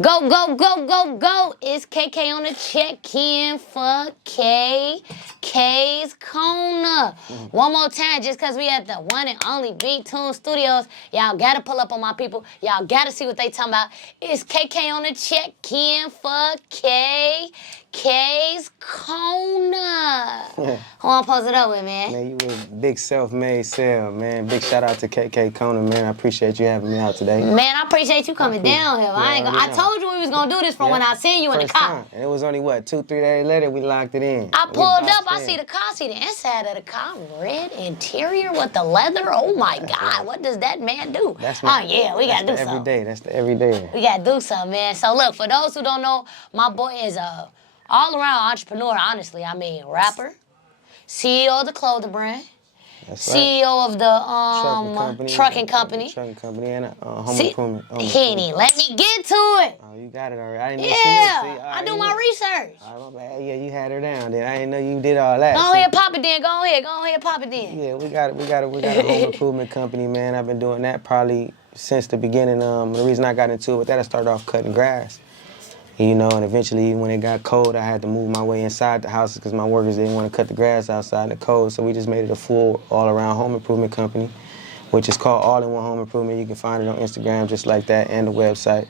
Go, go, go, go, go. It's KK on the check-in for K's Corner. One more time, just because we at the one and only B-Tune Studios. Y'all got to pull up on my people. Y'all got to see what they talking about. It's KK on the check-in for K's Corner. Who I'm posted up with, man? Man, you with big Self-made Cel, man. Big shout out to KK Corner, man. I appreciate you having me out today. Man, I appreciate you coming down here. I told you we was going to do this from when I seen you in the car. Time. And it was only, what, 2-3 days later, we locked it in. I pulled up, I see the car, see the inside of the car, red interior with the leather. Oh my God, what does that man do? That's oh yeah, we got to do something. Every day, that's the everyday. We got to do something, man. So look, for those who don't know, my boy is a all-around entrepreneur, honestly. I mean, rapper, CEO of the clothing brand, That's right. CEO of the trucking company. Trucking company and home improvement. He ain't even let me get to it. Oh, you got it already. I didn't know I do my research. Oh, my bad. Yeah, you had her down then. I didn't know you did all that. Go ahead, pop it then. Go ahead, pop it then. Yeah, we got a home improvement company, man. I've been doing that probably since the beginning. The reason I got into it with that, I started off cutting grass. You know, and eventually when it got cold, I had to move my way inside the house because my workers didn't want to cut the grass outside in the cold. So we just made it a full all-around home improvement company, which is called All-in-One Home Improvement. You can find it on Instagram just like that and the website.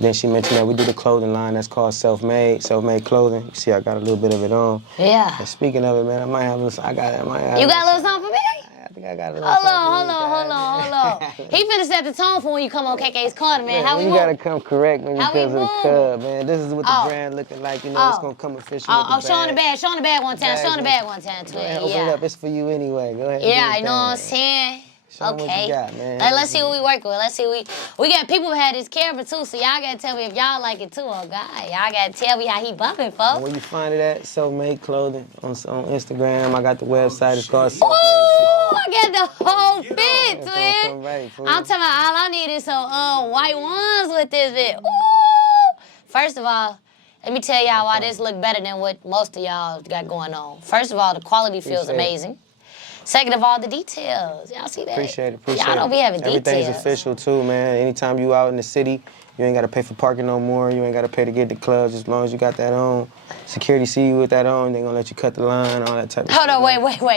Then she mentioned that we do the clothing line that's called Self-made Clothing. You see, I got a little bit of it on. Yeah. And speaking of it, man, I might have a little, You got a little something for me? I think I got a little Hold on. He finna set the tone for when you come on KK's Corner, man. How we move? You gotta come correct when you come to the club, man. This is what the brand looking like. You know, it's gonna come official. Show on the bag one time. Show on the bag one time, twin. Open it up. It's for you anyway. Go ahead. Yeah, you know what I'm saying. Show what you got, man. Let's see what we work with. Let's see we got people who had this camera too, so y'all gotta tell me if y'all like it too. Oh God, y'all gotta tell me how he bumping, folks. Where you find it at? Self-made Clothing on Instagram. I got the website. It's called Ooh, I got the whole fit, twin. I'm talking about all I need is some white ones with this bit. Ooh. First of all, let me tell y'all why this look better than what most of y'all got going on. First of all, the quality feels amazing. Second of all, the details. Y'all see that? Appreciate it. Y'all don't be having details. Everything's official too, man. Anytime you out in the city, you ain't got to pay for parking no more. You ain't got to pay to get to clubs as long as you got that on. Security see you with that on, they gonna let you cut the line, all that type of stuff. Hold on, wait. Hold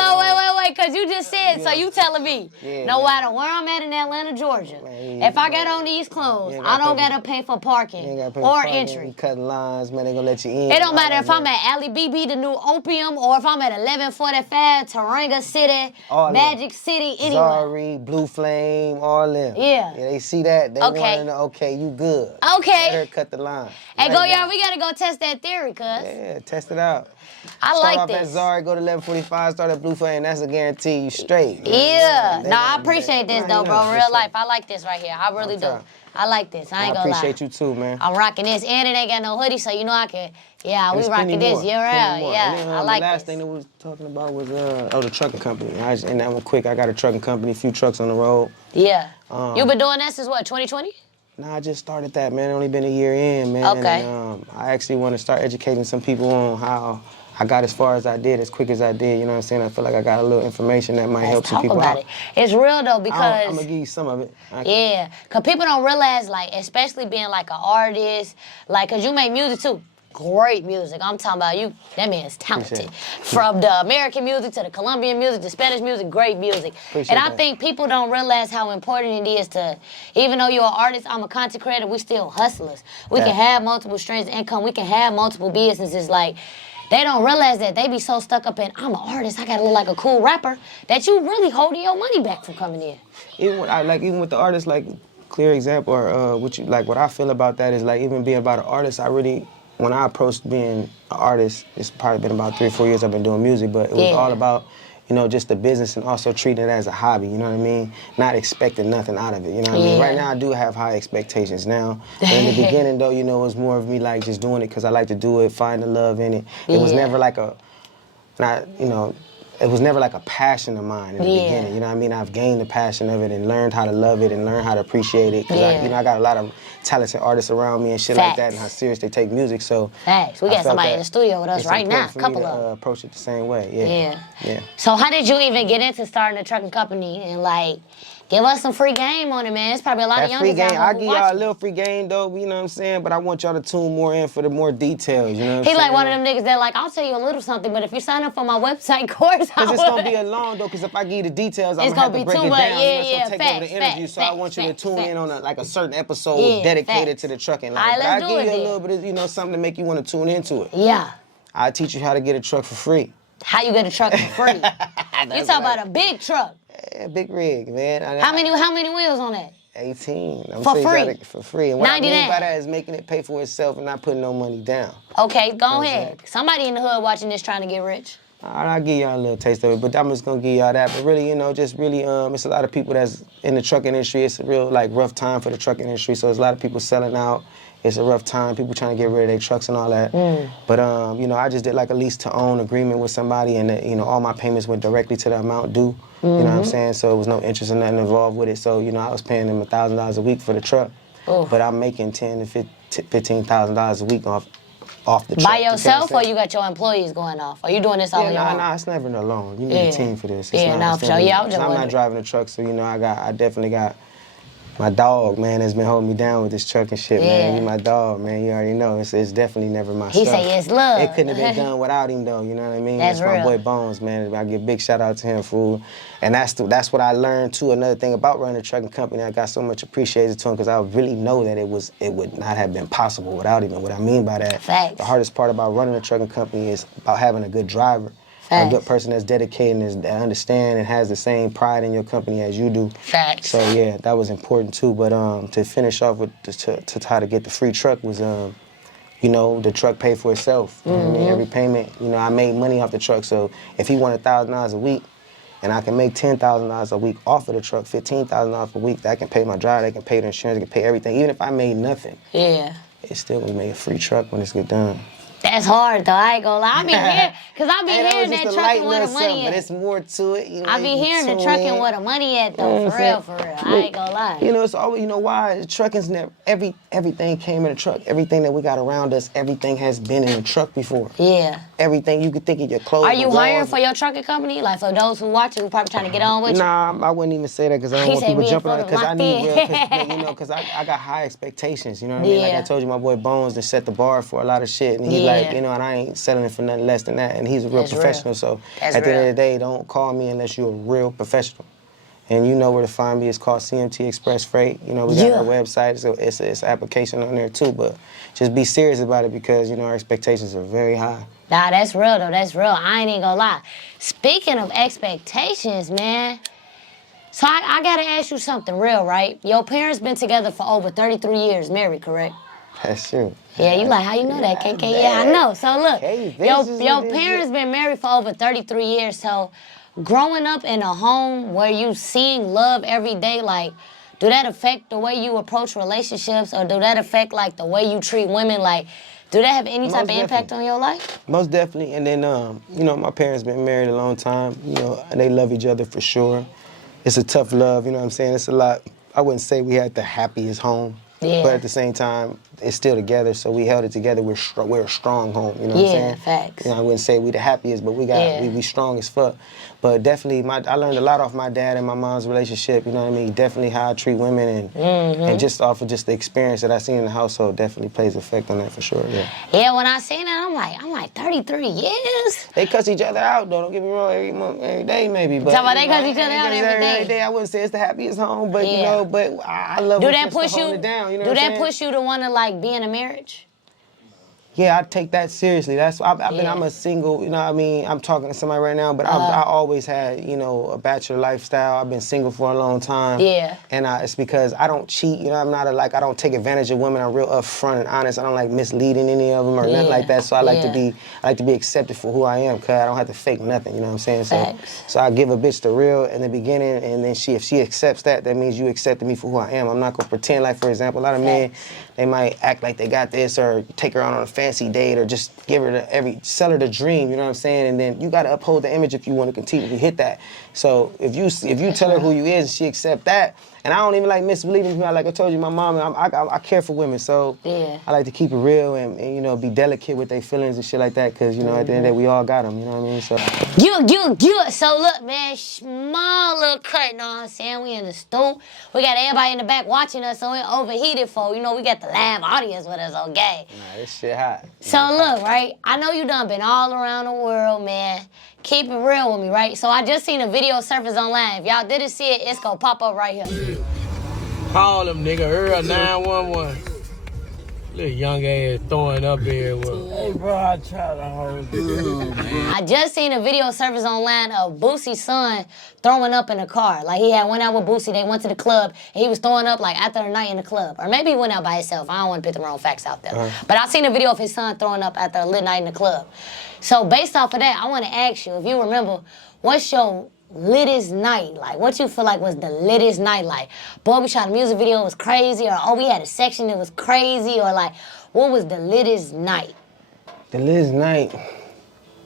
on, wait, because you just said, so you telling me, no matter where I'm at in Atlanta, Georgia, if I got on these clothes, I don't got to pay for parking or entry. You cutting lines, man, they gonna let you in. It don't matter if I'm at Ali BB, the new Opium, or if I'm at 1145, Taranga City, Magic City, anywhere. Zari, Blue Flame, all them. Yeah. They see that, they want to know, okay, you good. Okay. Let her cut the line. Hey, go, y'all, we got to go test that theory, cuz. Yeah, test it out. I like this. Start off at Zari, go to 1145, start at Blue Flame, that's a guarantee you straight. Yeah. No, I appreciate this, though, bro. Real life. I like this right here. I really do. I like this. I ain't gonna lie. I appreciate you, too, man. I'm rocking this, and it ain't got no hoodie, so you know I can, we rocking this year round. Yeah, I like this. The last thing that we was talking about was, the trucking company. And that one quick, I got a trucking company, a few trucks on the road. Yeah. You been doing that since what, 2020? Nah, I just started that, man. Only been a year in, man. Okay. And, I actually want to start educating some people on how I got as far as I did, as quick as I did. You know what I'm saying? I feel like I got a little information that might help some people out. It's real, though, because... I'm going to give you some of it. Yeah, because people don't realize, like, especially being, like, an artist, like, because you make music, too. Great music. I'm talking about you. That man's talented. From the American music to the Colombian music, the Spanish music, great music. And I think people don't realize how important it is to, even though you're an artist, I'm a content creator, we still hustlers. We can have multiple streams of income. We can have multiple businesses. Like, they don't realize that they be so stuck up in, I'm an artist, I gotta look like a cool rapper, that you really holding your money back from coming in. Even with the artists, like, clear example, or what I feel about that is, like, even being about an artist, when I approached being an artist, it's probably been about 3 or 4 years I've been doing music, but it was all about, just the business and also treating it as a hobby, you know what I mean? Not expecting nothing out of it, you know what I mean? Right now I do have high expectations now. But in the beginning though, it was more of me like just doing it because I like to do it, find the love in it. It was never like it was never like a passion of mine in the beginning, you know what I mean? I've gained the passion of it and learned how to love it and learn how to appreciate it. Because I got a lot of talented artists around me and shit like that and how serious they take music, so. Facts. We got somebody in the studio with us right now, a couple of them. Approach it the same way, Yeah. So how did you even get into starting a trucking company and like, Give us some free game on it, man. It's probably a lot of That young free game, guys I'll who give y'all a watch little free game though, you know what I'm saying? But I want y'all to tune more in for the more details, you know what I'm He saying? like one of them niggas that like, I'll tell you a little something, but if you sign up for my website course, Because it's going to be a long, though, because if I give you the details, I'm It's going to gonna have be to break too it much. down. Yeah, It's going to take over the facts, interview, so I facts, want you to facts, tune in facts. on a certain episode Yeah, dedicated facts. to the trucking All life. right, But let's I'll do give it you a then. little bit of, something to make you want to tune into it. Yeah. I'll teach you how to get a truck for free. How you get a truck for free? You talk about a big truck. Yeah, big rig, man. How many wheels on that? 18. I'm For saying free? you gotta- for free. And what I mean 99. by that is making it pay for itself and not putting no money down. Okay, go That's ahead. it. Somebody in the hood watching this trying to get rich. I'll give y'all a little taste of it, but I'm just gonna give y'all that. But really, just really, it's a lot of people that's in the trucking industry. It's a real rough time for the trucking industry. So there's a lot of people selling out. It's a rough time. People trying to get rid of their trucks and all that. But I just did a lease to own agreement with somebody, and all my payments went directly to the amount due. You know what I'm saying? So it was no interest or nothing involved with it. So I was paying them $1,000 a week for the truck, but I'm making $10,000 to $15,000 a week off the truck. By You know what I'm yourself, or saying? you got your employees going off? Are you doing this all on your own? Nah, it's never alone. You need Yeah. a team for this. It's Yeah, not, nah, it's for sure. never- Yeah, I'm just I'm not wondering. driving a truck, so I definitely got my dog, man, has been holding me down with this truck and shit, man. Yeah. He my dog, man. You already know. It's definitely never my He stuff. say it's love. It couldn't have been done without him, though. You know what I mean? That's It's my real. boy Bones, man. I give big shout out to him, fool. And that's what I learned too. Another thing about running a trucking company, I got so much appreciation to him because I really know that it would not have been possible without him. And what I mean by that, Facts. the hardest part about running a trucking company is about having a good driver. A Facts. good person that's dedicated and that understand and has the same pride in your company as you do. Facts. So yeah, that was important too. But to finish off with to try to get the free truck was the truck paid for itself. You know what I mean? Every payment, I made money off the truck. So if he wanted $1,000 a week, and I can make $10,000 a week off of the truck, $15,000 a week, that can pay my driver, they can pay the insurance, they can pay everything. Even if I made nothing, Yeah. it's still gonna make a free truck when it's get done. That's hard though. I ain't gonna lie. I be hearing, cause I be Hey, hearing was that just a trucking light where the little money something, but at. it's more to it. I be you hearing the tune trucking in. where the money at You know though. what For I'm real, saying? for real. I ain't gonna lie. It's always, why? Trucking's never, everything came in a truck. Everything that we got around us, everything has been in a truck before. Yeah. Everything you could think of your clothes. Are you the hiring walls. for your trucking company? Like for those who watching, who probably trying to get on with you? Nah, I wouldn't even say that because I don't He want said people me and jumping on it Fulham because I locked need in. real, because I got high expectations, you know what I mean? Like Yeah. I told you, my boy Bones that set the bar for a lot of shit, and he's Yeah. like, and I ain't settling for nothing less than that, and he's a real That's real. professional, so That's at the end real. of the day, don't call me unless you're a real professional. And you know where to find me. It's called CMT Express Freight. We got Yeah. our website, so it's an application on there too, but just be serious about it because, our expectations are very high. Nah, that's real though. That's real. I ain't even gonna lie. Speaking of expectations, man. So I gotta ask you something real, right? Your parents been together for over 33 years, married, correct? That's true. Yeah, you like, how you know that, KK? Yeah, I know. So look, Hey, your bitches with this parents been married for over 33 years. So growing up in a home where you seeing love every day, like, do that affect the way you approach relationships, or do that affect the way you treat women? Like, do that have any type of Most impact definitely. on your life? Most definitely. And then, my parents been married a long time. And they love each other for sure. It's a tough love, you know what I'm saying? It's a lot. I wouldn't say we had the happiest home. Yeah. But at the same time, it's still together, so we held it together. We're a strong home, you know what I'm saying? Facts. I wouldn't say we the happiest, but we strong as fuck. But definitely, I learned a lot off my dad and my mom's relationship, you know what I mean? Definitely how I treat women and just off of just the experience that I seen in the household definitely plays effect on that for sure, yeah. Yeah, when I seen that, I'm like 33 years? They cuss each other out though, don't get me wrong, every day maybe. But, Talking about they cuss each other out every day. Every day, I wouldn't say it's the happiest home, but Yeah. but I love Do them that just to push hold you? it down, you know Do what I'm that saying? push you to want to be in a marriage? Yeah, I take that seriously. I'm Yeah. a single, I'm talking to somebody right now, but I always had, a bachelor lifestyle. I've been single for a long time. Yeah. And it's because I don't cheat, I'm not I don't take advantage of women. I'm real upfront and honest. I don't like misleading any of them or nothing like that. So I like to be accepted for who I am, cause I don't have to fake nothing, you know what I'm saying? Facts. So I give a bitch the real in the beginning, and then if she accepts that means you accepted me for who I am. I'm not gonna pretend like, for example, a lot of men, they might act like they got this or take her out on a fancy date or just give her sell her the dream, you know what I'm saying? And then you gotta uphold the image if you wanna continue to hit that. So if you tell her who you is and she accept that, And I don't even like misleading people. Like I told you, my mom, I care for women, so Yeah. I like to keep it real and, you know, be delicate with their feelings and shit like that, because, you know, at the end of the day, we all got them, you know what I mean? So. So look, man, small little cut, you know what I'm saying? We in the stool. We got everybody in the back watching us, so we overheated for, you know, we got the live audience with us, okay? Nah, this shit hot. So look, right, I know you done been all around the world, man. Keep it real with me, right? So I just seen a video surface online. If y'all didn't see it, it's gonna pop up right here. Call them, nigga, Earl 911. Little young ass throwing up here. Hey, bro, I try to hold you. I just seen a video surface online of Boosie's son throwing up in a car. Like he had went out with Boosie, they went to the club, and he was throwing up like after a night in the club. Or maybe he went out by himself. I don't want to put the wrong facts out there. But I seen a video of his son throwing up after a lit night in the club. So based off of that, I want to ask you, if you remember, what's your littest night? Like, what you feel like was the littest night? Like, boy, we shot a music video, it was crazy, or oh, we had a section that was crazy, or like, what was the littest night? The littest night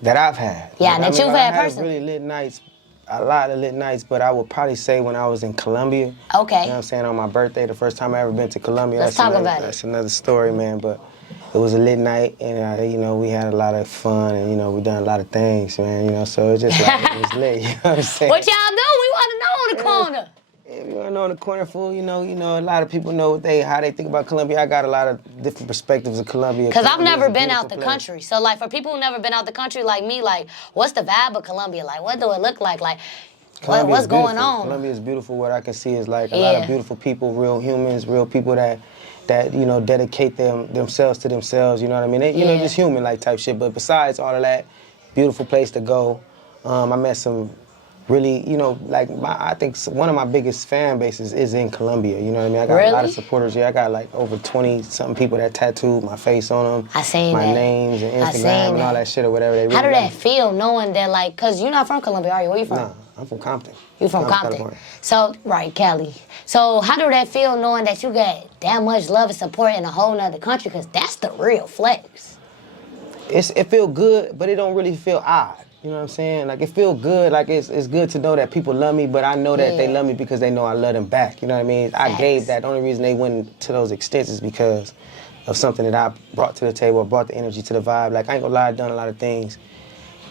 that I've had. Yeah, that you've had personally. Really lit nights, a lot of lit nights, but I would probably say when I was in Colombia. Okay. You know what I'm saying? On my birthday, the first time I ever been to Colombia. Let's talk about it. That's another story, man, but it was a lit night, and, you know, we had a lot of fun, and, you know, we done a lot of things, man, you know, so it's just like, it was lit, you know what I'm saying? What y'all do? We want to know on the corner. If you want to know on the corner, fool, you know, a lot of people know how they think about Colombia. I got a lot of different perspectives of Colombia. Because I've never been out the country. So, like, for people who never been out the country like me, like, what's the vibe of Colombia? Like, what do it look like? Like, what's going on? Colombia is beautiful. What I can see is, like, a lot of beautiful people, real humans, real people that you know, dedicate themselves to themselves, you know what I mean? They, you know, just human, like, type shit. But besides all of that, beautiful place to go. I met some really, you know, like, I think one of my biggest fan bases is in Colombia, you know what I mean? I got a lot of supporters here. I got, like, over 20-something people that tattooed my face on them. I seen my that. names and Instagram and all that shit or whatever. They really How did that feel, knowing that, like, because you're not from Colombia, are you? Where you from? Nah, I'm from Compton. You from Compton. California. So, right, Cali. So how did that feel knowing that you got that much love and support in a whole nother country? Because that's the real flex. It feel good, but it don't really feel odd. You know what I'm saying? Like, it feel good. Like, it's good to know that people love me, but I know that they love me because they know I love them back. You know what I mean? I gave that. The only reason they went to those extents is because of something that I brought to the table, brought the energy to the vibe. Like, I ain't gonna lie, I've done a lot of things.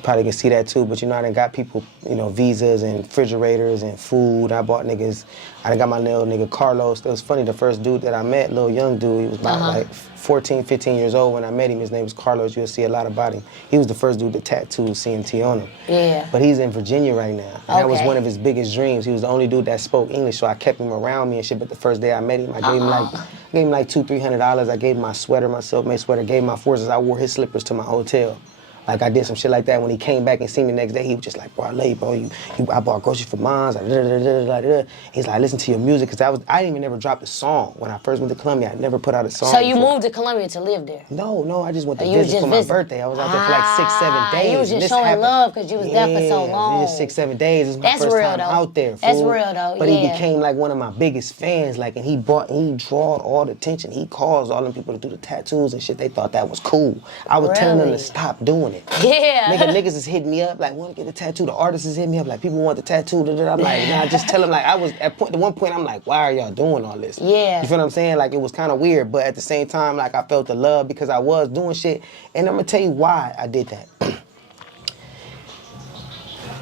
Probably can see that too, but you know, I done got people, you know, visas and refrigerators and food. I bought niggas, I done got my little nigga Carlos. It was funny, the first dude that I met, little young dude, he was about like 14, 15 years old when I met him. His name was Carlos. You'll see a lot about him. He was the first dude to tattoo CMT on him. Yeah. But he's in Virginia right now. And that was one of his biggest dreams. He was the only dude that spoke English, so I kept him around me and shit. But the first day I met him, I gave him like $200-300. I gave him my sweater, my self-made sweater, gave him my forces. I wore his slippers to my hotel. Like, I did some shit like that. When he came back and seen me the next day, he was just like, bro, I love you, bro. I bought groceries for moms. He's like, listen to your music. Because I didn't even ever drop a song. When I first went to Colombia, I never put out a song. So you moved to Colombia to live there? No, I just went to visit for my birthday. I was out there for like 6-7 days. You was just showing love because you was there for so long. Just 6-7 days. This was my first time out there. That's real though. But he became like one of my biggest fans. Like, and he drawed all the attention. He caused all them people to do the tattoos and shit. They thought that was cool. I was telling them to stop doing it. Yeah. Niggas is hitting me up like, want to get a tattoo? The artists is hitting me up like, people want the tattoo. I'm like, nah, just tell them, like, I was at one point, I'm like, why are y'all doing all this? Yeah. You feel what I'm saying? Like, it was kind of weird, but at the same time, like, I felt the love because I was doing shit. And I'm gonna tell you why I did that.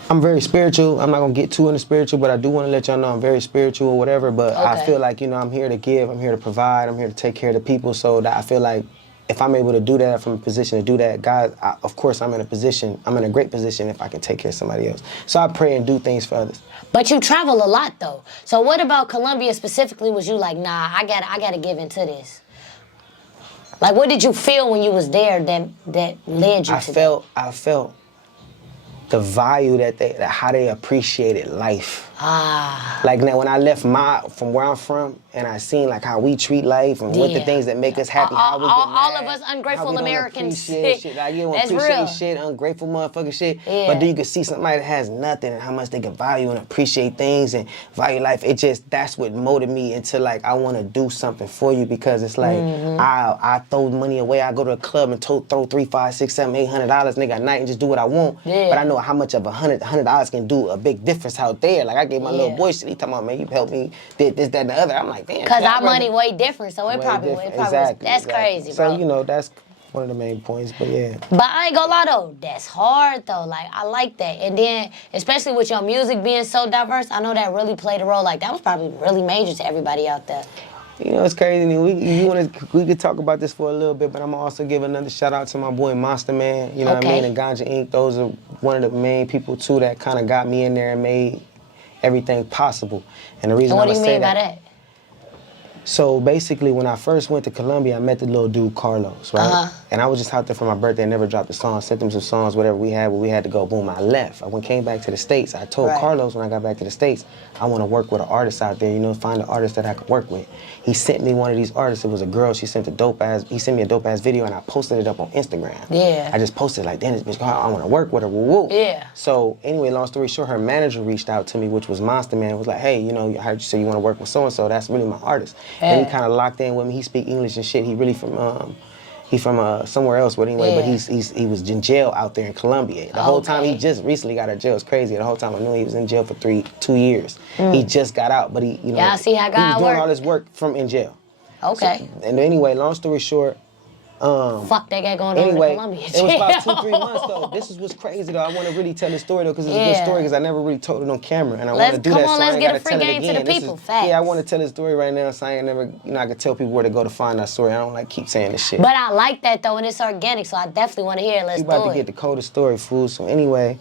I'm very spiritual. I'm not gonna get too into spiritual, but I do want to let y'all know I'm very spiritual or whatever. But I feel like, you know, I'm here to give, I'm here to provide, I'm here to take care of the people. So that I feel like if I'm able to do that from a position to do that, God, of course I'm in a great position if I can take care of somebody else. So I pray and do things for others. But you travel a lot though. So what about Colombia specifically was you like, nah, I gotta give into this? Like, what did you feel when you was there that led you to that? I felt the value how they appreciated life. Like, now when I left from where I'm from and I seen like how we treat life and what the things that make us happy, how we get mad, all of us ungrateful Americans. Shit. Like, you don't appreciate shit, ungrateful motherfucking shit. But then you can see somebody that has nothing and how much they can value and appreciate things and value life. That's what motivated me into like, I want to do something for you, because it's like, I throw money away. I go to a club and throw $300, $500, $600, $700, $800 nigga a night and just do what I want. But I know how much of $100 can do a big difference out there. Like, I gave my little boy shit. He talking about, man, you helped me, did this, that, and the other. I'm like, damn. Because our money way different, so it Way probably, different. exactly, that's crazy, bro. So, you know, that's one of the main points, but yeah. But I ain't gonna lie though, that's hard though. Like, I like that. And then, especially with your music being so diverse, I know that really played a role. Like, that was probably really major to everybody out there. You know, it's crazy. We could talk about this for a little bit, but I'm gonna also give another shout out to my boy Monster Man. You know what I mean? And Ganja Inc. Those are one of the main people too that kind of got me in there and made everything possible. And the reason And what I do you say mean by that. that? So basically, when I first went to Colombia, I met the little dude Carlos, right? And I was just out there for my birthday. I never dropped a song. Sent him some songs, whatever we had. But we had to go. Boom! I left. I came back to the States. I told Carlos when I got back to the States, I want to work with an artist out there. You know, find an artist that I could work with. He sent me one of these artists. It was a girl. He sent me a dope ass video, and I posted it up on Instagram. Yeah. I just posted like, damn, this bitch, I want to work with her. Woo woo. Yeah. So anyway, long story short, her manager reached out to me, which was Monster Man. It was like, hey, you know, I heard you say you want to work with so and so. That's really my artist. And he kind of locked in with me. He speak English and shit. He really from somewhere else, but anyway. But he was in jail out there in Colombia. The whole time he just recently got out of jail. It's crazy. The whole time I knew he was in jail for 2 years. He just got out, but he, you know, Y'all see how God he was doing work? all this work from in jail. Okay. So, and anyway, long story short. Fuck that guy going over to Colombia. It was about 2-3 months though. This is what's crazy though. I want to really tell this story though, because it's a good story, because I never really told it on camera, and I want to do that. So Let's I ain't get gotta a free tell it game to again. the people. Facts. Yeah, I want to tell this story right now, so I ain't never, you know, I could tell people where to go to find that story. I don't like keep saying this shit. But I like that though, and it's organic, so I definitely want to hear it. Let's You about do to it. get the coldest story, fool. So anyway,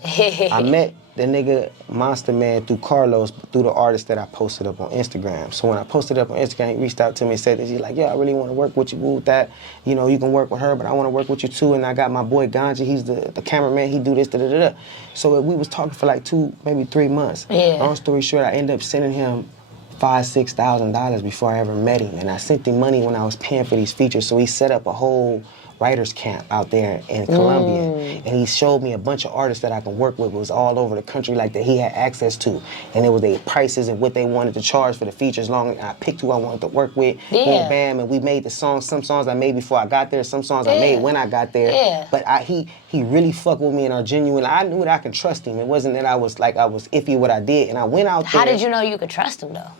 I met the nigga Monster Man through Carlos, through the artist that I posted up on Instagram. So when I posted up on Instagram, he reached out to me and said that he's like, yeah, I really want to work with you with that. You know, you can work with her, but I want to work with you too. And I got my boy Ganja, he's the cameraman, he do this, da-da-da-da. So we was talking for like 2, maybe 3 months. Yeah. Long story short, I ended up sending him $5,000-$6,000 before I ever met him. And I sent him money when I was paying for these features. So he set up a whole writers camp out there in Colombia, and he showed me a bunch of artists that I can work with. It was all over the country, like that he had access to, and it was their prices and what they wanted to charge for the features. Long, I picked who I wanted to work with. Yeah. Boom, bam, and we made the songs. Some songs I made before I got there. Some songs I made when I got there. Yeah. But he really fucked with me and are genuine. I knew that I could trust him. It wasn't that I was iffy what I did, and I went out there. How did you know you could trust him though?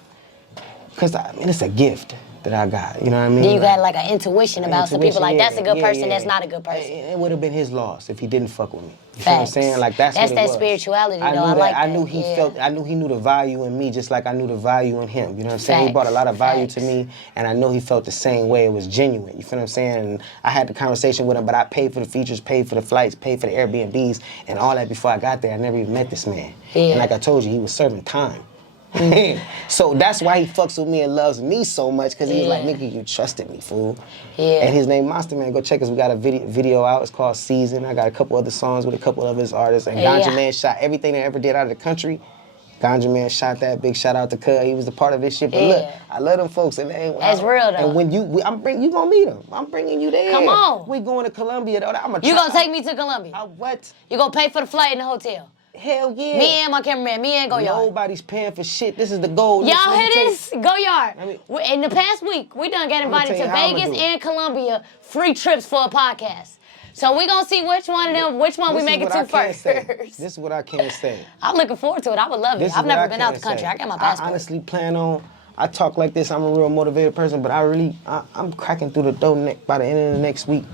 Because I mean, it's a gift that I got, you know what I mean? Then you got like an intuition about some people, like that's a good person, yeah. that's not a good person. It would have been his loss if he didn't fuck with me. You feel what I'm saying? Like that's what it that was. spirituality though. I knew I that. like I that. knew he felt. I knew he knew the value in me, just like I knew the value in him. You know what I'm saying? He Facts. brought a lot of value Facts. to me, and I know he felt the same way. It was genuine. You feel what I'm saying? And I had the conversation with him, but I paid for the features, paid for the flights, paid for the Airbnbs, and all that before I got there. I never even met this man. Yeah. And like I told you, he was serving time. So that's why he fucks with me and loves me so much, because he was like, nigga, you trusted me, fool. Yeah. And his name Monster Man. Go check us. We got a video out. It's called Season. I got a couple other songs with a couple of his artists. And Ganja Man shot everything they ever did out of the country. Ganja Man shot that. Big shout out to Cuz. He was a part of this shit. But look, I love them folks. And that's real though. And when you gonna meet them. I'm bringing you there. Come on. We going to Colombia though. You gonna take me to Colombia? What? You gonna pay for the flight and the hotel? Hell yeah. Me and my cameraman, me and Go Yard. Nobody's paying for shit. This is the goal. Y'all hear this? Go Yard. I mean, In the past week, we done got invited tell to you how I'ma Vegas do it. and Colombia, free trips for a podcast. So we gonna see which one we make it to first. This is what I can't say. I'm looking forward to it. I would love This it. is I've what never I been out the can't country. say. I got my passport. I honestly plan on. I talk like this. I'm a real motivated person, but I'm cracking through the door by the end of the next week.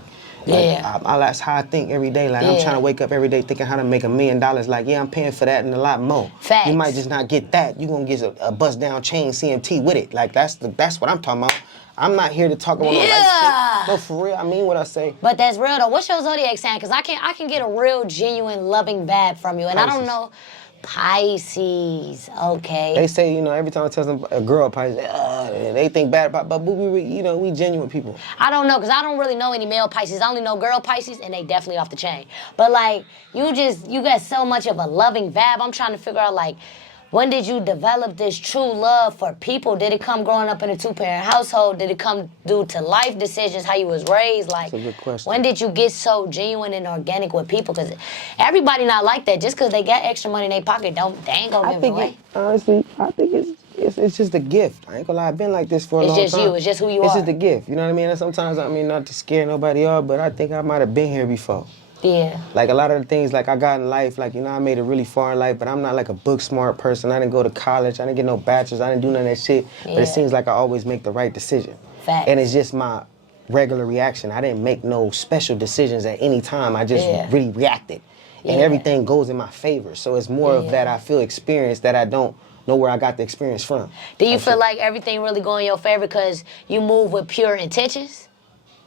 Like, that's how I think every day. Like I'm trying to wake up every day thinking how to make $1 million. Like I'm paying for that and a lot more. Facts. You might just not get that. You gonna get a bust down chain CMT with it. Like that's what I'm talking about. I'm not here to talk about no life shit. No, for real. I mean what I say. But that's real though. What's your zodiac sign? Because I can get a real, genuine, loving vibe from you, and I don't know. Pisces, okay. They say, every time I tell them a girl Pisces, they think bad about, but we genuine people. I don't know, because I don't really know any male Pisces. I only know girl Pisces, and they definitely off the chain. But like, you got so much of a loving vibe. I'm trying to figure out like, when did you develop this true love for people? Did it come growing up in a 2-parent household? Did it come due to life decisions, how you was raised? Like, that's a good question. When did you get so genuine and organic with people? Because everybody not like that. Just because they got extra money in their pocket, they ain't gonna give it away. Honestly, I think it's just a gift. I ain't gonna lie, I've been like this for a long time. It's just you. It's just who you are. It's just a gift. You know what I mean? And sometimes, not to scare nobody off, but I think I might have been here before. Yeah. Like a lot of the things like I got in life, like, you know, I made it really far in life, but I'm not like a book smart person. I didn't go to college. I didn't get no bachelor's. I didn't do none of that shit. Yeah. But it seems like I always make the right decision. Facts. And it's just my regular reaction. I didn't make no special decisions at any time. I just really reacted. And everything goes in my favor. So it's more of that I feel experience that I don't know where I got the experience from. Do you feel like everything really go in your favor because you move with pure intentions?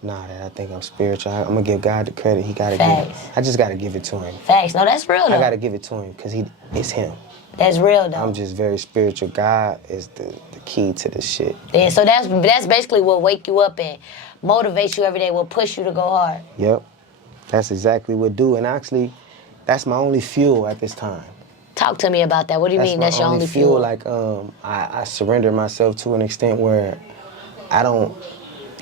Nah, I think I'm spiritual. I'm gonna give God the credit. He gotta Facts. give it. I just gotta give it to him. Facts. No, that's real though. I gotta give it to him because it's him. That's real though. I'm just very spiritual. God is the key to this shit. Yeah, so that's basically what wake you up and motivate you every day, will push you to go hard. Yep. That's exactly what do. And actually, that's my only fuel at this time. Talk to me about that. What do you mean that's your only fuel? Like, I surrender myself to an extent where I don't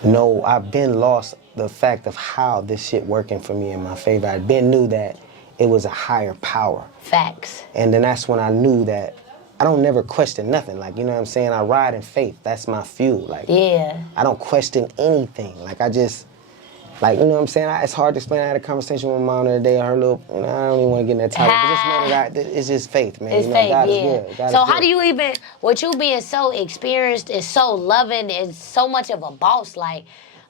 know. I've been lost the fact of how this shit working for me in my favor. I've been knew that it was a higher power. Facts. And then that's when I knew that I don't never question nothing. Like, you know what I'm saying? I ride in faith. That's my fuel. Like, I don't question anything. Like, I just, like, you know what I'm saying? It's hard to explain. I had a conversation with my mom the other day. Her little, you know, I don't even want to get in that topic. But just know that it's just faith, man. It's you know, faith, God is good. God so is how good. do you even, with you being so experienced and so loving and so much of a boss, like,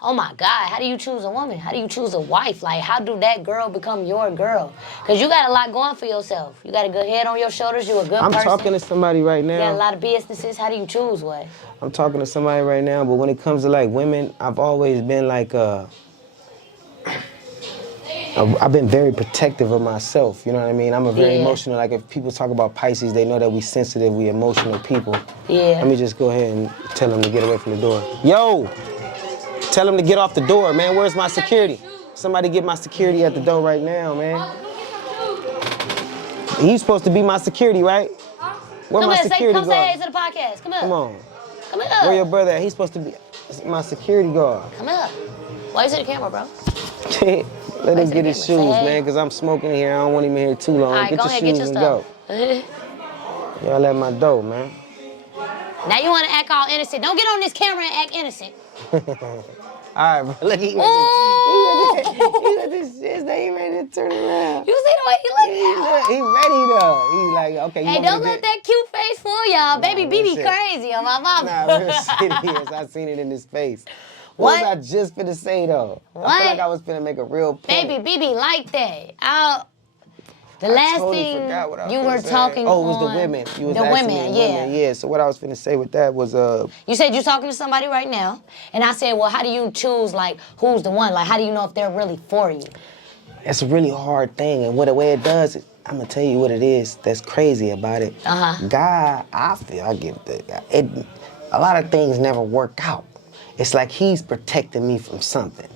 oh my God, how do you choose a woman? How do you choose a wife? Like, how do that girl become your girl? Because you got a lot going for yourself. You got a good head on your shoulders. You a good person. I'm talking to somebody right now. You got a lot of businesses. How do you choose one? I'm talking to somebody right now, but when it comes to like women, I've always been like, I've been very protective of myself, you know what I mean? I'm a very emotional, like if people talk about Pisces, they know that we sensitive, we emotional people. Yeah. Let me just go ahead and tell them to get away from the door. Yo! Tell them to get off the door, man. Where's my security? Somebody get my security at the door right now, man. He's supposed to be my security, right? Where my security guard? Come say hey to the podcast. Come here. Come on. Come here. Where your brother at? He's supposed to be my security guard. Come here. Why you to the camera, bro? Let him get his shoes, man, because I'm smoking here. I don't want him in here too long. All right, get go your ahead, shoes get your and stuff. go. Y'all at my door, man. Now you want to act all innocent. Don't get on this camera and act innocent. All right, bro. Look, he got this shit. He ready to turn around. You see the way he looks? He ready, though. He's like, okay. Hey, don't let that cute face fool y'all. Baby BB crazy on my mama. Nah, real serious. I seen it in his face. What? What was I just finna say, though? What? I feel like I was finna make a real point. Baby BB like that. The last totally thing forgot what I was you finna were say. talking Oh, it was on, the women. You was the asking women, me women, yeah. So what I was finna say with that was, You said you're talking to somebody right now, and I said, well, how do you choose, like, who's the one? Like, how do you know if they're really for you? it's a really hard thing, and the way it does, I'm gonna tell you what it is that's crazy about it. God, I give a lot of things never work out. It's like he's protecting me from something.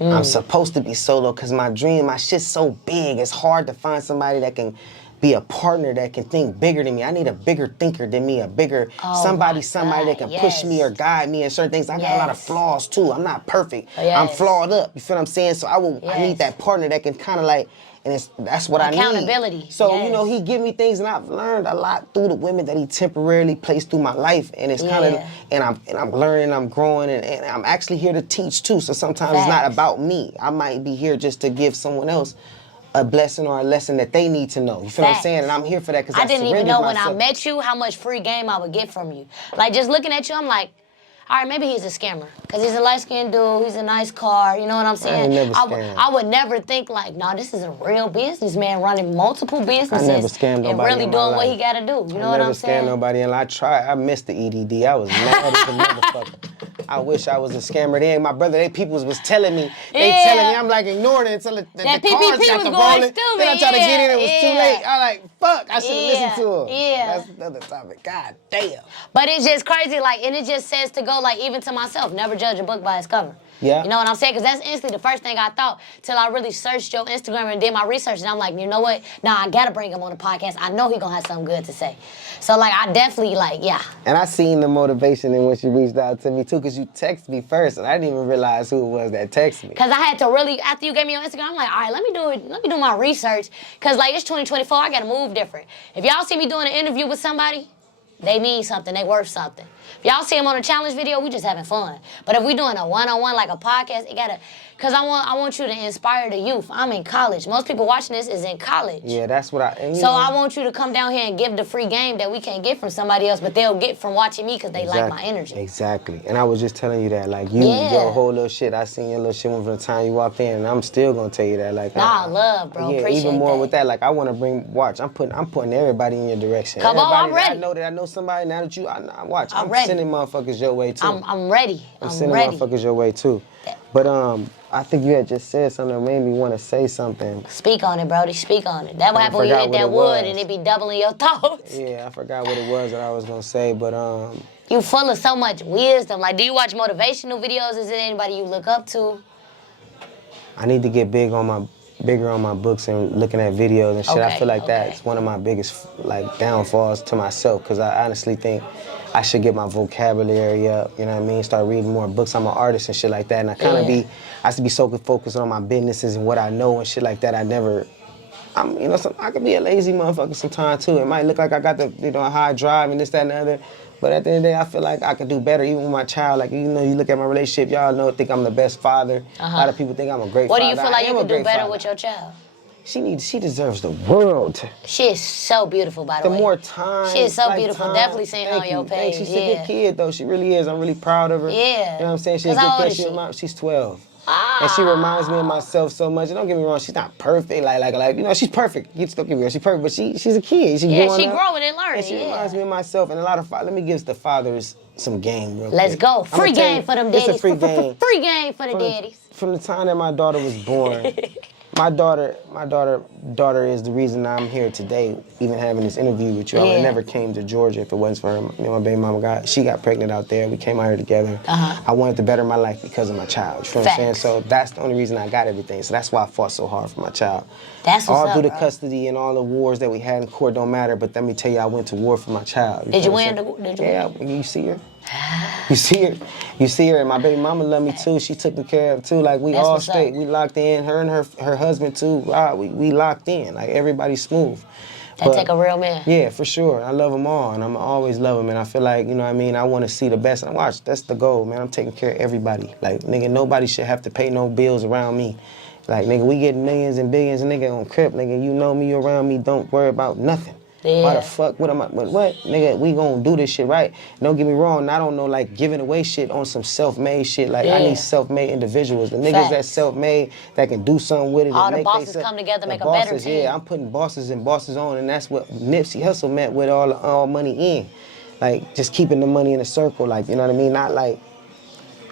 I'm supposed to be solo because my shit's so big. It's hard to find somebody that can be a partner that can think bigger than me. I need a bigger thinker than me, somebody that can push me or guide me in certain things. I got a lot of flaws too. I'm not perfect. I'm flawed up. You feel what I'm saying? So I need that partner that can kind of like, and that's what I need. Accountability. So, you know, he give me things, and I've learned a lot through the women that he temporarily placed through my life. And it's kind of, and I'm learning, I'm growing, and I'm actually here to teach too. So sometimes it's not about me. I might be here just to give someone else a blessing or a lesson that they need to know. You feel what I'm saying? And I'm here for that because I didn't even know when I met you how much free game I would get from you. Like, just looking at you, I'm like, all right, maybe he's a scammer. Because he's a light-skinned dude, he's a nice car, you know what I'm saying? I would never think like, no, this is a real businessman running multiple businesses. I never scammed nobody and really in my doing life. what he got to do, you know what I'm saying? I never scammed nobody, and I tried. I missed the EDD. I was mad as a motherfucker. I wish I was a scammer then. My brother, they peoples was telling me, I'm like ignoring it until the cars got the rolling. Then I tried to get in, it was too late. I like, fuck, I should have listened to him. That's another topic. God damn. But it's just crazy, like, and it just says to go, like, even to myself, never judge a book by its cover. Yeah. You know what I'm saying? Because that's instantly the first thing I thought till I really searched your Instagram and did my research. And I'm like, you know what? Nah, I got to bring him on the podcast. I know he going to have something good to say. So, like, I definitely, like, yeah. And I seen the motivation in when she reached out to me, too, because you texted me first, and I didn't even realize who it was that texted me. Because I had to really, after you gave me your Instagram, I'm like, all right, let me do my research. Because, like, it's 2024, I got to move different. If y'all see me doing an interview with somebody, they mean something, they worth something. If y'all see him on a challenge video, we just having fun. But if we doing a one-on-one like a podcast, it gotta, cause I want you to inspire the youth. I'm in college. Most people watching this is in college. Yeah, that's what I. So I want you to come down here and give the free game that we can't get from somebody else, but they'll get from watching me because they like my energy. Exactly. And I was just telling you that, like your whole little shit. I seen your little shit from the time you walked in, and I'm still gonna tell you that, like. Nah, love, bro. Yeah, appreciate even more that. with that, like I want to watch. I'm putting everybody in your direction. Come on, I'm ready. I know that I know somebody now that I watch. I'm ready. sending motherfuckers your way too. I'm ready. I'm sending motherfuckers your way too. But I think you had just said something that made me want to say something. Speak on it, Brody. Speak on it. That what happened when you hit that wood and it be doubling your thoughts. Yeah, I forgot what it was that I was gonna say, but You full of so much wisdom. Like, do you watch motivational videos? Is it anybody you look up to? I need to get bigger on my books and looking at videos and shit. I feel like that's one of my biggest like downfalls to myself, because I honestly think I should get my vocabulary up, you know what I mean? Start reading more books. I'm an artist and shit like that, and I used to be so focused on my businesses and what I know and shit like that. I could be a lazy motherfucker sometimes too. It might look like I got the a high drive and this, that, and the other, but at the end of the day, I feel like I could do better even with my child. Like, you look at my relationship, y'all think I'm the best father. A lot of people think I'm a great father. What do you feel like you can do better with your child? She deserves the world. She is so beautiful, by the way. The more time. She is so beautiful. Definitely seeing her on your page. She's a good kid, though. She really is. I'm really proud of her. Yeah. You know what I'm saying? She's a good kid. She's 12. And she reminds me of myself so much. And don't get me wrong, she's not perfect. Like she's perfect. Don't get me wrong, she's perfect. But she's a kid. She's growing and learning. And she reminds me of myself. And a lot of let me give the fathers some game real quick. Let's go. Free game for them daddies. It's a free game. Free game for the daddies. From the time that my daughter was born. My daughter is the reason I'm here today, even having this interview with you. I would never came to Georgia if it wasn't for her. Me and my baby mama she got pregnant out there. We came out here together. I wanted to better my life because of my child. You know what I'm saying? So that's the only reason I got everything. So that's why I fought so hard for my child. That's what's all through the custody and all the wars that we had in court don't matter. But let me tell you, I went to war for my child. Did you win? Yeah, you see her. You see her, and my baby mama love me too. She took me care of too. Like we all straight, we locked in. Her and her husband too. We locked in. Like everybody's smooth. That take a real man. Yeah, for sure. I love them all, and I'm always love them. And I feel like, I want to see the best. And that's the goal, man. I'm taking care of everybody. Like, nigga, nobody should have to pay no bills around me. Like, nigga, we get millions and billions, and nigga on Crip, nigga, you know me, around me, don't worry about nothing. Yeah. Why the fuck? What? Nigga, we gonna do this shit right. Don't get me wrong, I don't know, like, giving away shit on some self-made shit. Like, I need self-made individuals. The niggas that self-made, that can do something with it. All the bosses come together, make a better team. Yeah, I'm putting bosses and bosses on, and that's what Nipsey Hussle meant with all money in. Like, just keeping the money in a circle, like, you know what I mean? Not like,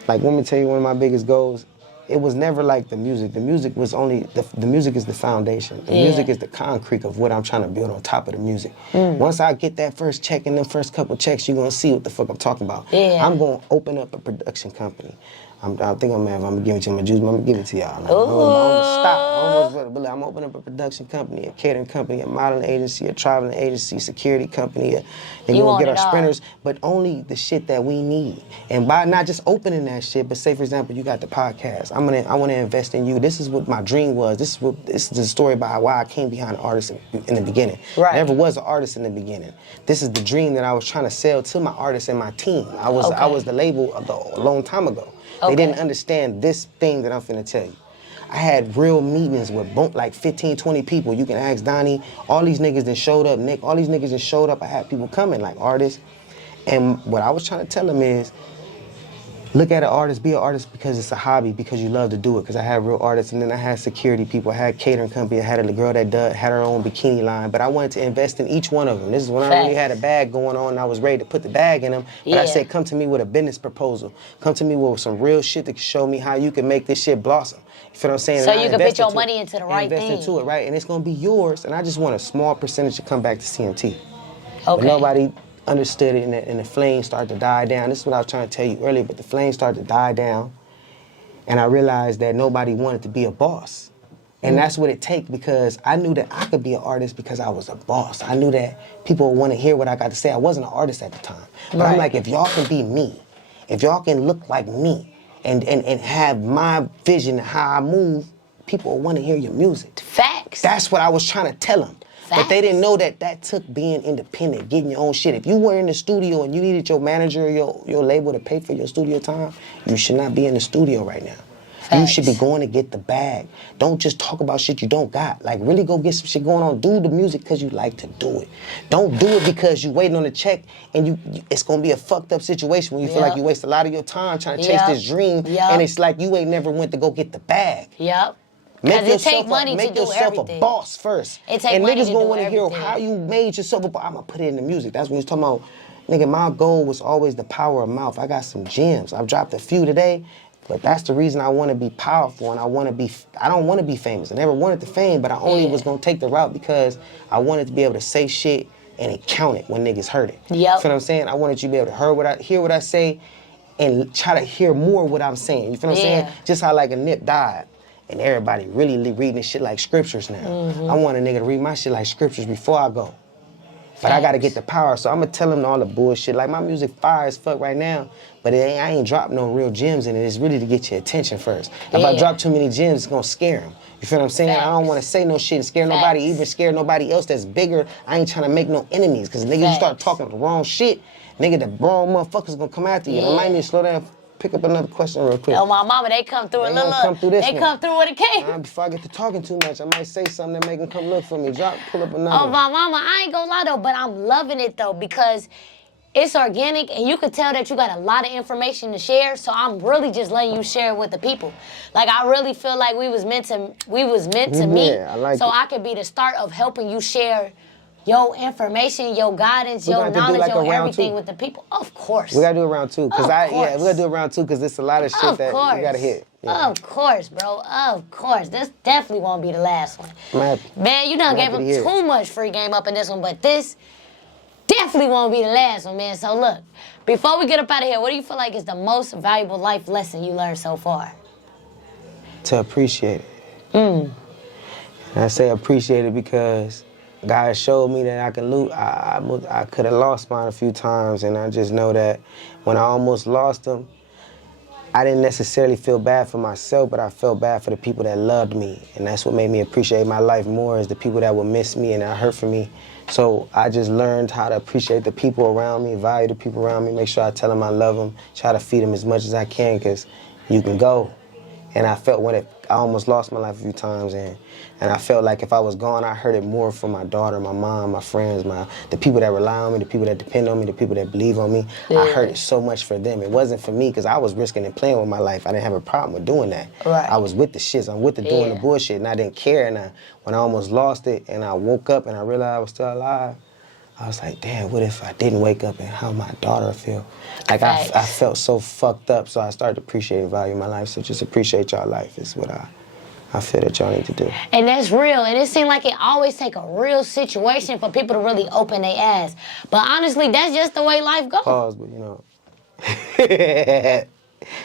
let me tell you one of my biggest goals. It was never like the music. The music was only, the music is the foundation. The music is the concrete of what I'm trying to build on top of the music. Once I get that first check and them first couple checks, you're gonna see what the fuck I'm talking about. Yeah. I'm gonna open up a production company. I think I'm gonna give it to my juice, but I'm gonna give it to y'all. Like, I'm gonna stop. I'm gonna open up a production company, a catering company, a modeling agency, a traveling agency, security company. And we're gonna get our sprinters, but only the shit that we need. And by not just opening that shit, but say for example, you got the podcast. I wanna invest in you. This is what my dream was. This is the story about why I came behind an artist in the beginning. Right. I never was an artist in the beginning. This is the dream that I was trying to sell to my artists and my team. I was the label a long time ago. They didn't understand this thing that I'm finna tell you. I had real meetings with like 15, 20 people. You can ask Donnie. All these niggas that showed up, Nick, all these niggas that showed up. I had people coming, like artists. And what I was trying to tell them is, look at an artist, be an artist because it's a hobby, because you love to do it. Because I had real artists, and then I had security people, I had catering company, I had a girl that had her own bikini line, but I wanted to invest in each one of them. This is when I really had a bag going on, and I was ready to put the bag in them. But I said, come to me with a business proposal. Come to me with some real shit that can show me how you can make this shit blossom. You feel what I'm saying? So you can put your money into the right thing. Invest into it, right? And it's gonna be yours, and I just want a small percentage to come back to CMT. But nobody understood it, and the flames started to die down. This is what I was trying to tell you earlier, but the flames started to die down, and I realized that nobody wanted to be a boss. And that's what it takes, because I knew that I could be an artist because I was a boss. I knew that people would want to hear what I got to say. I wasn't an artist at the time. But I'm like, if y'all can be me, if y'all can look like me, and have my vision of how I move, people will want to hear your music. Facts. That's what I was trying to tell them. But they didn't know that took being independent, getting your own shit. If you were in the studio and you needed your manager or your label to pay for your studio time, you should not be in the studio right now. You should be going to get the bag. Don't just talk about shit you don't got. Like, really go get some shit going on. Do the music because you like to do it. Don't do it because you waiting on a check and it's going to be a fucked up situation when you feel like you waste a lot of your time trying to chase this dream and it's like you ain't never went to go get the bag. Make yourself a boss first. And niggas gonna want to hear how you made yourself a boss. I'm gonna put it in the music. That's when you're talking about, nigga, my goal was always the power of mouth. I got some gems. I've dropped a few today. But that's the reason I want to be powerful and I don't want to be famous. I never wanted the fame, but I only was going to take the route because I wanted to be able to say shit and it counted when niggas heard it. You feel what I'm saying? I wanted you to be able to hear what I say and try to hear more what I'm saying. You feel what I'm saying? Just how like a Nip died and everybody really reading this shit like scriptures now. I want a nigga to read my shit like scriptures before I go. But I gotta get the power, so I'm gonna tell him all the bullshit. Like, my music fire as fuck right now, but I ain't dropped no real gems in it. It's really to get your attention first. If I drop too many gems, it's gonna scare him. You feel what I'm saying? I don't wanna say no shit and scare nobody, even scare nobody else that's bigger. I ain't trying to make no enemies, because niggas you start talking the wrong shit, nigga, the wrong motherfuckers gonna come after you. I might need to slow down. Pick up another question real quick. Oh, my mama, they come through a little. Come through this they come through with a cake. Before I get to talking too much, I might say something that make them come look for me. Pull up another. Oh, my mama, I ain't gonna lie though, but I'm loving it though because it's organic and you could tell that you got a lot of information to share. So I'm really just letting you share it with the people. Like, I really feel like we was meant to meet. I like so it. I could be the start of helping you share your information, your guidance, your knowledge, your everything with the people. Of course. We gotta do it round two. We gotta do it round two because there's a lot of shit that we gotta hit. Of course, bro. Of course. This definitely won't be the last one. I'm happy. Man, you done gave him too much free game up in this one, but this definitely won't be the last one, man. So look, before we get up out of here, what do you feel like is the most valuable life lesson you learned so far? To appreciate it. And I say appreciate it because God showed me that I can lose. I could have lost mine a few times, and I just know that when I almost lost them, I didn't necessarily feel bad for myself, but I felt bad for the people that loved me, and that's what made me appreciate my life more is the people that would miss me and that hurt for me. So I just learned how to appreciate the people around me, value the people around me, make sure I tell them I love them, try to feed them as much as I can, because you can go. And I felt I almost lost my life a few times, and I felt like if I was gone, I hurt it more for my daughter, my mom, my friends, the people that rely on me, the people that depend on me, the people that believe on me. I hurt it so much for them. It wasn't for me because I was risking and playing with my life. I didn't have a problem with doing that. I was with the shits. I'm with the doing the bullshit, and I didn't care. And when I almost lost it, and I woke up and I realized I was still alive, I was like, damn, what if I didn't wake up and how my daughter feel? Like, I felt so fucked up, so I started to appreciate and value my life. So just appreciate y'all life is what I feel that y'all need to do. And that's real, and it seems like it always take a real situation for people to really open their ass. But honestly, that's just the way life goes. Pause, but you know.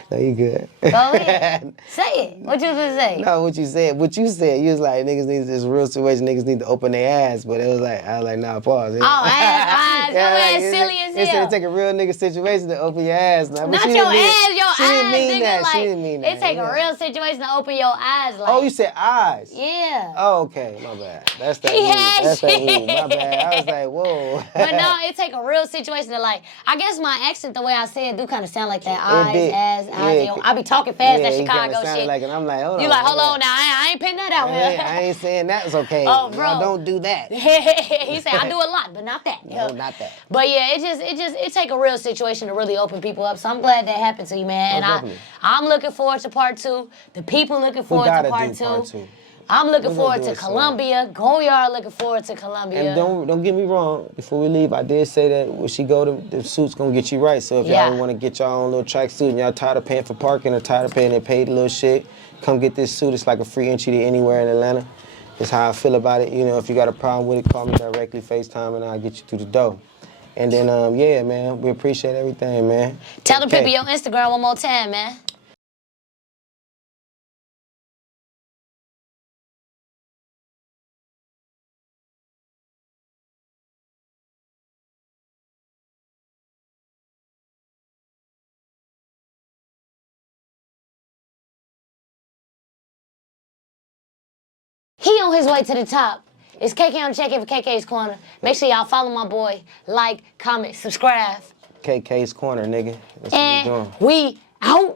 No, you good. Go ahead. Say it. What you gonna say? No, what you said. You was like, niggas need this real situation, niggas need to open their ass. But I was like, nah, pause. Oh, ass. Your ass silly as hell. It's gonna take a real nigga situation to open your ass. Nah, not your ass, your eyes. She didn't mean that. Like, she didn't mean that. It take a real situation to open your eyes. Like, oh, you said eyes? Yeah. Oh, okay. My bad. That's that. That's that. My bad. I was like, whoa. But no, it take a real situation to like. I guess my accent, the way I say it, do kind of sound like that. Eyes, ass, eyes. I be talking fast, that Chicago shit. Like, and I'm like, hold on. You like, hold on now, I ain't putting that out here. I ain't saying that's okay. Oh, bro. No, don't do that. He said, I do a lot, but not that. No, not that. But yeah, it take a real situation to really open people up. So I'm glad that happened to you, man. And I'm looking forward to part 2. The people looking forward to part 2. I'm looking forward to Colombia. Goyard looking forward to Colombia. And don't get me wrong. Before we leave, I did say that when she go, the suit's gonna get you right. So if y'all want to get y'all own little track suit and y'all tired of paying for parking or tired of paying their paid little shit, come get this suit. It's like a free entry to anywhere in Atlanta. That's how I feel about it. You know, if you got a problem with it, call me directly, FaceTime, and I'll get you through the door. And then, yeah, man, we appreciate everything, man. Tell the people your Instagram one more time, man. He on his way to the top. It's KK on the check in for KK's Corner. Make sure y'all follow my boy. Like, comment, subscribe. KK's Corner, nigga. That's what we And doing. we out.